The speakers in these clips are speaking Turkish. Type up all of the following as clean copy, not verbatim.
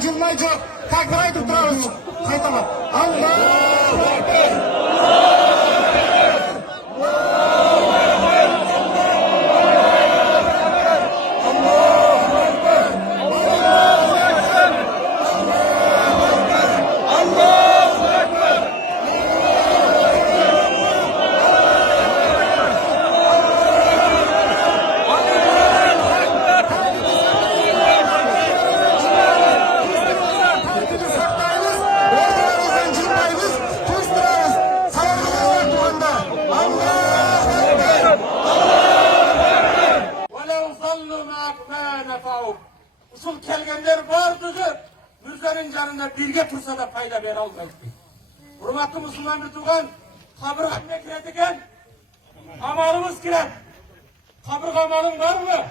jilmaydi. Takbir aytib turamiz. Qaytaman. Allohu akbar. Usul kelgenler vardı, Mürze'nin canına birge tursa da fayda veren almayız. Hürmetli Müslüman bir tuğan, kabırgamına kiretiken, amalımız kiret. Kaburga amalın var mı?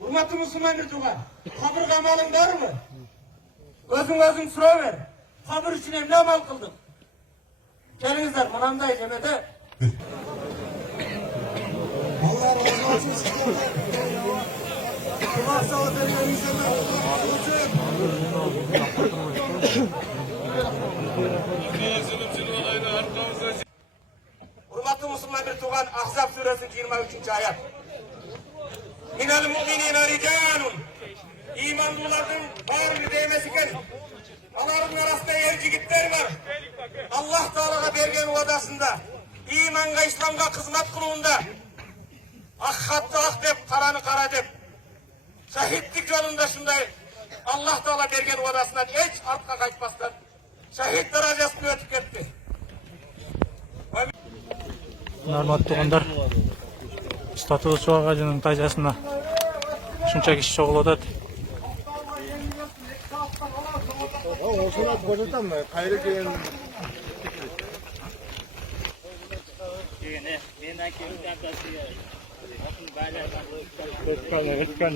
Hürmetli Müslüman bir tuğan, kaburga amalın var mı? Özün sıra ver. Kabır için emni amal kıldık. Gelinizler, mınandayız emede. Allah razı olsun. Hürmetli Müslüman bir tuğan Ahzab suresinin 23. ayet. Minel mu'minine ricalun. İmanlıların var mı değmesi gelin. Onların arasında elçigitler var. Allah Teala'ga bergen vadasında, imanға, İslamga hizmet kılığında, hakkatı hak dep, karanı kara dep, şahitlik yolunda şunday Allah Teala bergen vadasından hiç artka kaçmasdan şahit derecesini ötüp ketти. Hormatly tuğanlar, Statılы Çuva ağacının taycasına şuncha kişi çoğuladı. Osuna kocadan mı? Kayırı gelin. Gene, ben de kendi arkadaşı ya. Bakın böyle. Ötkan.